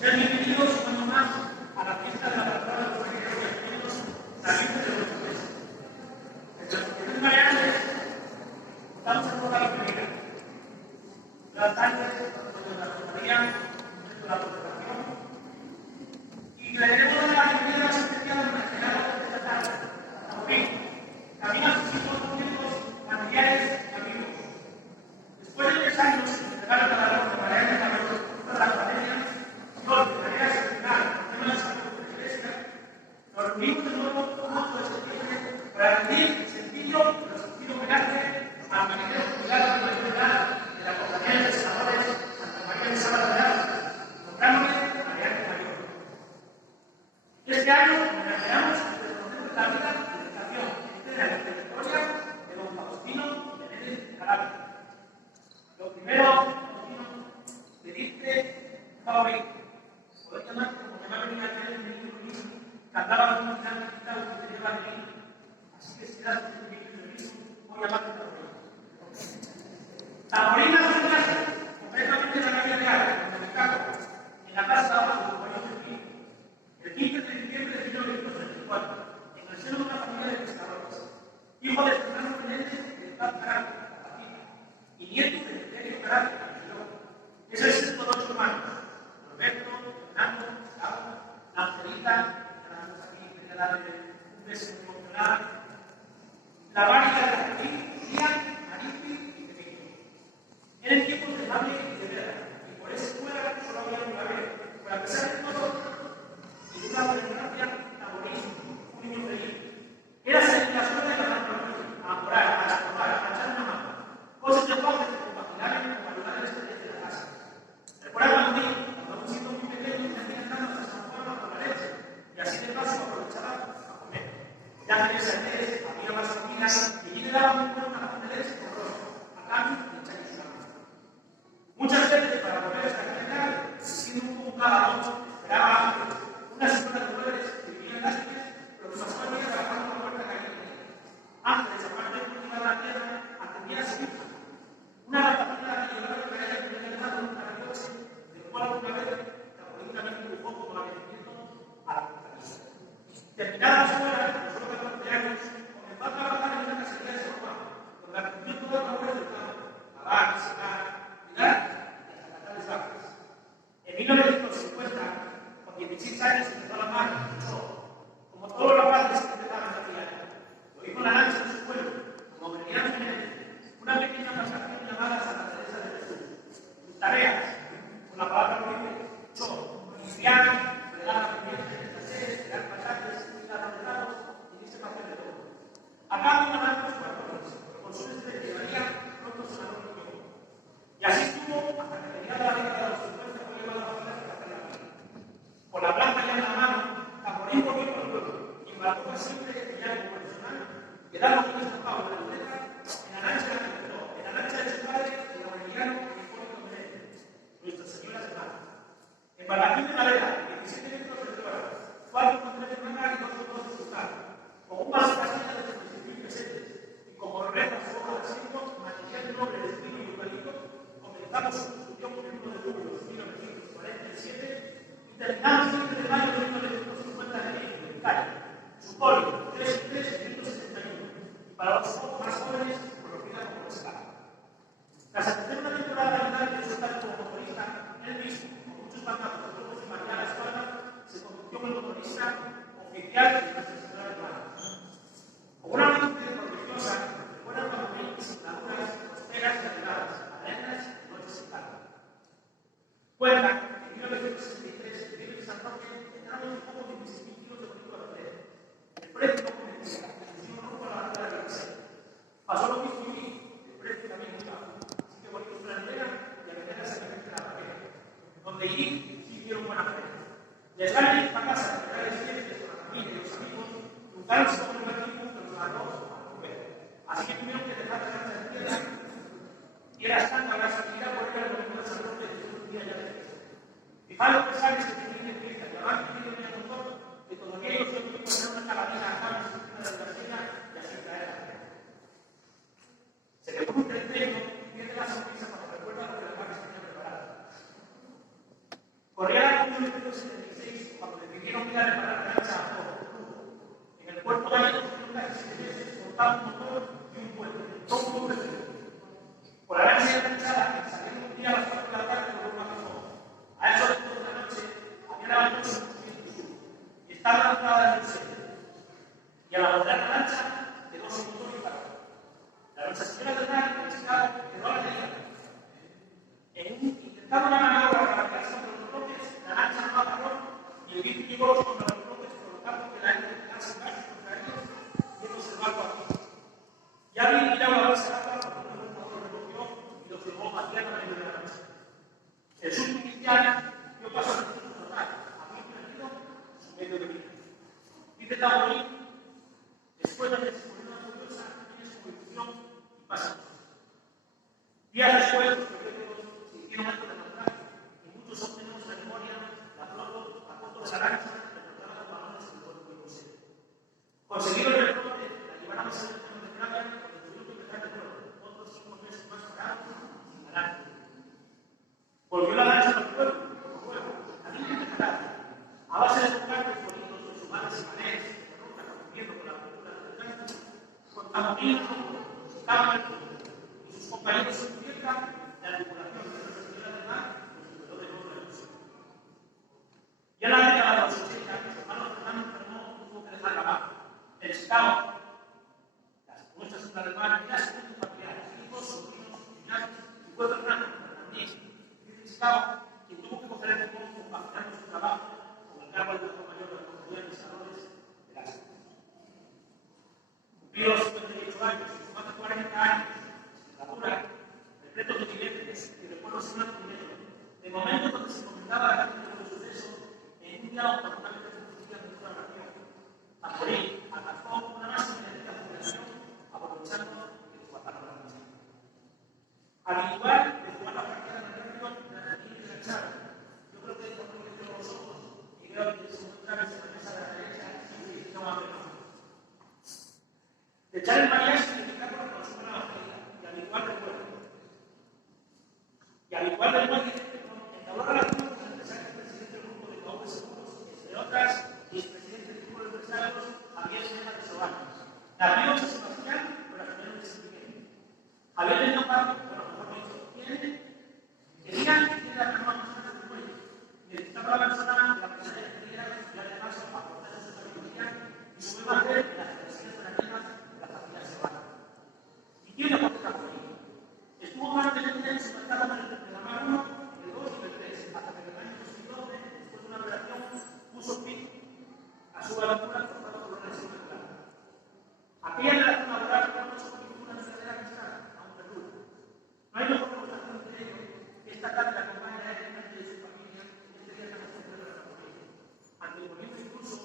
Sean bienvenidos un año más a la fiesta de la patrona de los pequeños y pequeños, la Virgen de los Reyes. En las comunidades baleares estamos en toda la primera. Las tardes, donde la Rosalía, de la protestación, y le queremos dar la bienvenida más especial a nuestra de esta tarde, a Morín, también a sus hijos, nietos, familiares y amigos. Después de 3 años, de regalo cada uno de Baleares y Caballeros por la pandemia, de manera excepcional, por tema de salud de la Iglesia, nos reunimos de nuevo un 8 de septiembre para rendir sencillo pero sentido homenaje al marinero jubilado de mayor edad de la Compañía de Pescadores Santa María de Sábado de Ávila, nombrándole Baleares Mayor. Este año homenajeamos y reconocemos la vida y dedicación entera y trayectoria de don Faustino Menéndez Carabi. Lo primero, Faustino, pedirte favor. Poder llamarte como me va a venir a tener el niño mismo, que hablaba de una gran quitado que te lleva de mí. Así que si das el niño mismo, voy a llamarte Taborina. Taborina es un caso, completamente en la calle real, en el campo, en la casa de los compañeros del Pino. El 15 de diciembre de 1934, en el seno de una familia de pescadores, hijo de Fernando Menéndez de Paz Carabi, y nieto de Eleuterio Carabi, es el sexto de 8 hermanos. Roberto, Fernando, Gustavo, Angelita, que la vemos aquí, que le da un beso emocional, la Bárbara de Jardín, Lucía, Marifi y Pepito. Eran tiempos de hambre y de guerra, y por esa escuela solo había una vez, pero a pesar de todo, y de una burocracia, Taborín, un niño feliz. Era salir de la escuela y a morar, a tomar, a echar una mano. Cosas de fáciles que compaginaban con ayudar a la experiencia de la casa. Recuerda cuando aún siendo muy pequeño, tenía ganas de San Juan por la leche, y así de paso aprovechaba a comer. Ya en esa vez había más comidas y allí le daban un buen café de leche con arroz, a cambio de echar y sudar. Muchas veces, para volver a esta actividad, siendo un poco cada noche, esperaba una señora de mujeres que vivía en las calles, pero que pasaba el día trabajando en la puerta de calle. Antes, aparte de cultivar la tierra, atendía a su hija. Una rapacita que llevaba el calle que le había dado un paracoche, del cual una vez la política me dibujó como agradecimiento a la compañía. Terminada la escuela, a los 14 años, comenzó a trabajar en una casería de San Juan, donde aprendió toda la labor del campo, lavar, secar, cuidar y hasta cantar vacas. En 1950, con 16 años, empezó a la mar y luchó, como todos los padres que empezaban a criar. Lo hizo en la lancha de su pueblo, como Beliano Menéndez, una pequeña embarcación llamada Santa Teresa de Jesús. Sus tareas, con la palabra libre, son limpiar, fregar la pendiente de escasez, crear pasajes, cuidar los helados y irse para hacer de todo. Acá hay una mano de los patrones, pero con su estrella llevaría pronto se la noche. Y así estuvo hasta que terminada la década de los 50 fue llevado a la ciudad para hacer la vida. Con la blanca ya en la mano, Taborín volvió al pueblo y embarcó siempre el llano profesional, quedando con esta Pablo de la letra en la lancha de la lancha de su padre, el Aureliano y Hipólito Menéndez, Nuestra Señora de Mar. Embarcación de madera, 17 metros de eslora, 4 con 3 de manga y 2 con 2 de cristal, con un vaso casilla de 35 pesetes, y como reglas de hoja de asiento, material de noble de espino y eucalipto, comenzamos su construcción en 1 de julio de 1947 y terminamos el 7 de mayo de 1950 en Cali. Su polio, 3 y 3 en 1971, y para los pocos más jóvenes, conocida como Escala. Tras hacer una temporada de ayudar en su estado como motorista, él mismo, con muchos mandatos de grupos y María la Escuela, se convirtió en motorista oficial de Nuestra Señora de Mar. Con una mente prodigiosa, recuerda cuando veía visitaduras, costeras y aisladas, arenas y noches sin calma. Cuenta que en 1963, en el San Roque, entraron un poco de 25 kilos de bonito de acero. El precio no convencía, y no para la bandera de la serie. Pasó lo mismo en mí, el precio también muy bajo. Así que volví a una bandera y a vender a esa gente de la vaquera, donde allí sí hicieron buena fe. Les gané a casa de regalar fiestas con la familia y los amigos, nunca se comen el equipo que los arroz a comer. Así que tuvieron que dejar de ganar de tierra y era tanta la actividad por el domingo de San Roque de un día ya de fiesta. Fijaros los pesares que tienen en fiesta, que abajo tienen un motor, que todo aquello se puede poner una carabina a cada disciplina de la cena y así traer la fe. Se le pone un trencero y pierde la sonrisa cuando recuerda lo que los padres tenían preparado. Corría la 1976, cuando decidieron ir a reparar la lancha a Porto, en el puerto de Años, casi 7 meses, montaron un motor y un puente, todo un puente. Por la lancha enganchada, saliendo un día a las 4 de la tarde con una razón. A eso de 2 de la noche, había levantado su sur y estaba lanzada en el centro. Y a la moderna lancha quedó su motor y paró. La Nuestra Señora del Mar, el Estado, quedó a la deriva. Intentando una maniobra para alcanzar sobre los bloques, la lancha no agarró y el viento llegó contra los bloques, provocando que la gente quedase en gas contra ellos, yéndose el barco aquí. Ya había mirado la base de la agua cuando un motor lo recogió y lo llevó hacia la medio de la lancha. El susto inicial dio paso al susto total, había perdido su medio de vida. Dice Taborín, después de descubrir una curiosa, tiene su convicción y pasa. Días después, los periódicos se hicieron eco de naufragio y muchos aún tenemos en la memoria la foto de la lancha reportada con balones en el puerto de José. Conseguido el reporte, la llevaron a San Antonio de Granada donde tuvieron que empezar de nuevo, otros 5 meses más parados sin ganar. Volvió la lancha al pueblo, como fuego, también preparada, a base de tocar los bonitos de sus males y maneras, de roca, rompiendo con la cultura del lancha, con tamborines, estaban y sus compañeros en tierra, la tripulación de Nuestra Señora del Mar, los jugadores de la Luz. Ya en la década de los 80, los hermanos Fernando Fermón tuvo que dejar abajo. El Estado, las nuestras Islas del Mar, ya se fueron familiares, hijos, sobrinos, cuñados, y fue Fernando Fernández, el Estado, quien tuvo que coger el tiempo compaginando su trabajo con el cargo del Estado Mayor de la Compañía de Salvadores de las Islas. Cumplió los 58 años y más de 40 años. Repletos de niveles que recuerdo ser más primero, de momentos donde se comentaba la gente de los sucesos en un diálogo totalmente constructivo de una oración. Taborín alcanzó una máxima de jubilación aprovechando que su palabra la música. Al igual de jugar la partida de la relación de la niña y de la chava, yo creo que cuando me cierro los ojos y veo que se encuentran en la mesa de la derecha y no va a ver más. De echar el mariachi significa por la persona de la familia. Y al igual del muelle, entabló relaciones con el empresario presidente del grupo de Caúbe Seguros, entre otras, y el presidente del grupo de empresarios, Javier Sena de Sobana. Nació en San Sebastián, pero la señora de San Miguel. Javier tenía un barco, pero mejor me dijo, querían que era la nueva persona del muelle. Necesitaba la persona de la persona que quería y además aportar su sabiduría y su nueva fe en las expresiones de las mismas de la familia Sobana. ¿Y quién le aporta por ahí? Estuvo más de 20 años embarcado en la mar 1, el 2 y el 3, hasta que en el año 2012, después de una relación, puso fin a su aventura cortado por una lesión natural. Aquella relación laboral fue una verdadera amistad, aún perdura. No hay mejor demostración de ello que esta tarde la acompaña a él y de su familia en este día tan especial de la familia. Ante el movimiento incluso,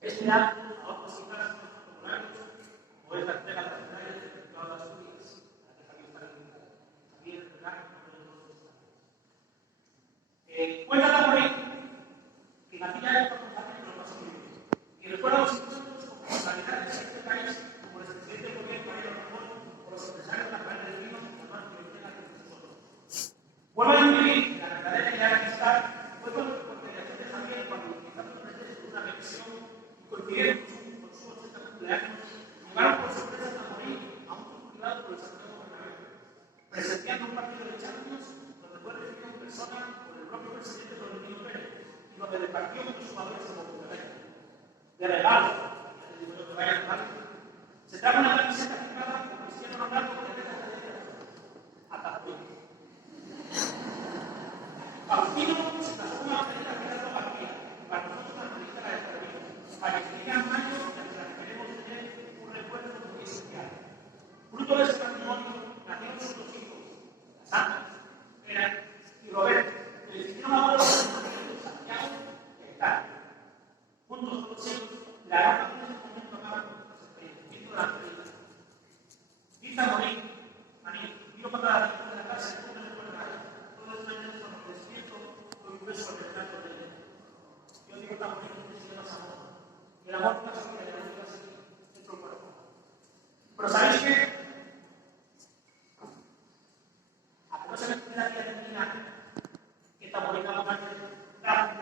este acto a otros soldados populares, como es la entrega centenaria del Certificado de las Asturias. Cuenta Taborín que en aquella época compartió los pasillos y recuerda los impuestos como personalidades de este país, como el presidente del gobierno Mariano Rajoy o los empresarios naturales del vino y demás que lo tengan entre nosotros. Vuelvo a describir la verdadera y la amistad fue con coordinación de Javier cuando utilizando el pretexto de una revisión y coincidieron con su 80 cumpleaños, llegaron por sorpresa a Taborín a un postulado por el Santiago Bernabéu, presenciando un partido de Champions donde fue recibido en persona por el propio presidente Florentino Pérez y donde repartió muchos valores como complemento. De regalo, se trata de una camiseta firmada por Cristiano Ronaldo que le deja a Taborín. Faustino se casó con una mujerita que era García, para nosotros una mujerita de Taborín. Fallecida en mayo y a la que queremos tener un recuerdo muy especial. Fruto de ese matrimonio nacieron sus 2 hijos, Sandra, Vera y Roberto, que le hicieron ahora los de Santiago y Aitana. Juntos todos ellos, la gran en este momento acaban el cumplimiento de la vida. Dice Taborín, yo para la vida de la casa, no me recuerdo nada. Todos los años cuando me despierto, doy un beso al retrato de él. Yo digo Taborín, que se llama amor. El amor no es que le da así dentro del corazón. Pero ¿sabéis qué? A que no se me queda aquí a terminar, que Taborín va a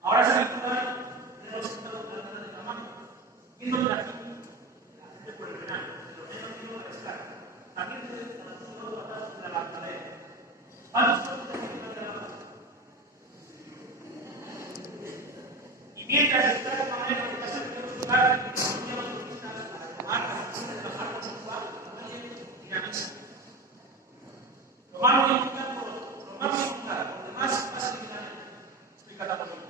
Ahora se vinculan de los sentados delante de la mano, viendo la gente por el penal, los niños tienen que estar. También se los patas de la cadera. Vamos a y mientras está de manera que pasa el tiempo lugar, que son los turistas a tomar de trabajar con su padre, y la mesa. Lo malo de invitar por lo demás pasa directamente. Explica la política.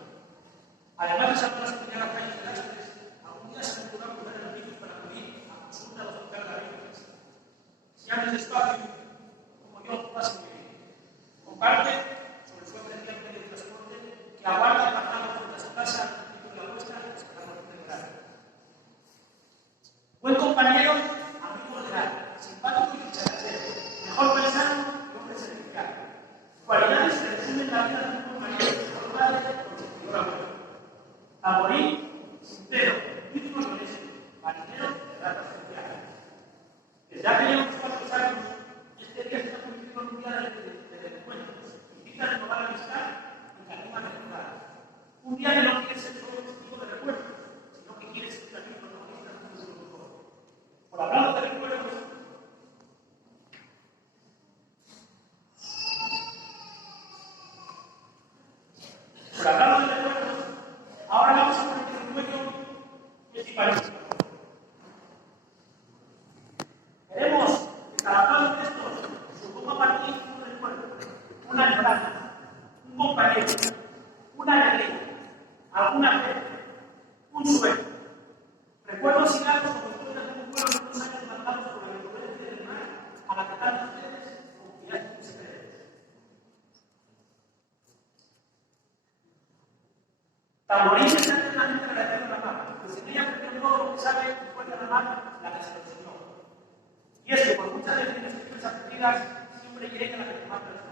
Además de saber las primeras calles de Lastres, algún día se me ocurrió poner el vídeo para acudir a consulta al hospital de Ríos. Si antes despacio, como yo, pasa muy bien. Comparte sobre su apreciado medio de transporte que aguarda el pasado por su casa y la vuestra esperando celebrar. Buen compañero, amigo legal, simpático y dicharachero, mejor pensado y hombre servicial. Cualidades que resumen la vida de un compañero saludable con sentido de amor. Amorín, sincero, íntimo y honesto, marinero de raza social. Desde hace ya unos cuantos años, este día se está convirtiendo en un día de delincuentes, invita a renovar la amistad y que anima a recordar. Un día que no quiere ser solo testigo de recuerdos, sino que quiere ser también protagonista de un futuro. Por hablar de recuerdos, ahora vamos a poner el cuello equiparista. Queremos que cada uno de estos suponga para ti un recuerdo, una añoranza, un compañero, una alegría, alguna fe, un sueño. Recuerdos y datos como historias de un pueblo de unos años marcados por la violencia del mar a la que tantos ustedes confiáis y se creen. Tamborín está eternamente agradecido a la mano, pues en ella aprendió todo lo que sabe y fue la mano la que se lo enseñó. Y es que por muchas lecciones que tienes aprendidas, siempre llega la que te mata el fondo.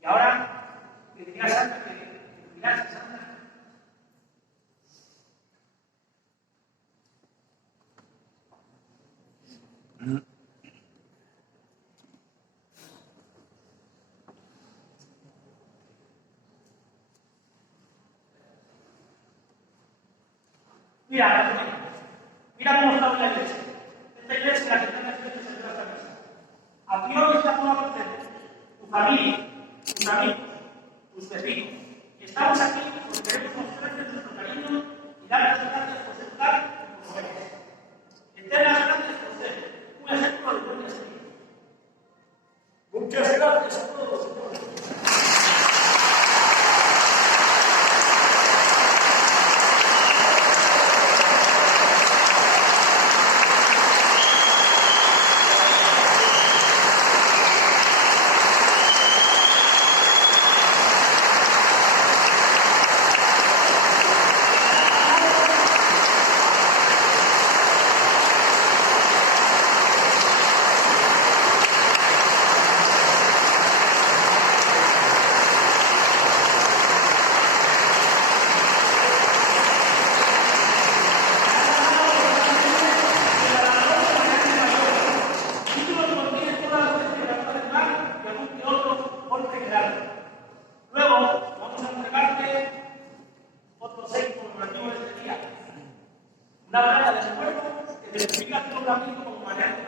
Y ahora, que diría Santa, que dirás, Santa. Mira cómo está hoy la iglesia. Esta iglesia es la que está en la iglesia de la misa. Aquí hoy está toda la gente, tu familia, tus amigos, tus vecinos. Estamos aquí porque queremos mostrarte nuestro cariño y dar las gracias por estar y por ser. Eternas gracias por ser un ejemplo de buen espíritu. Muchas gracias a todos, señores. Una placa de esfuerzo que te explica todo el camino como manejo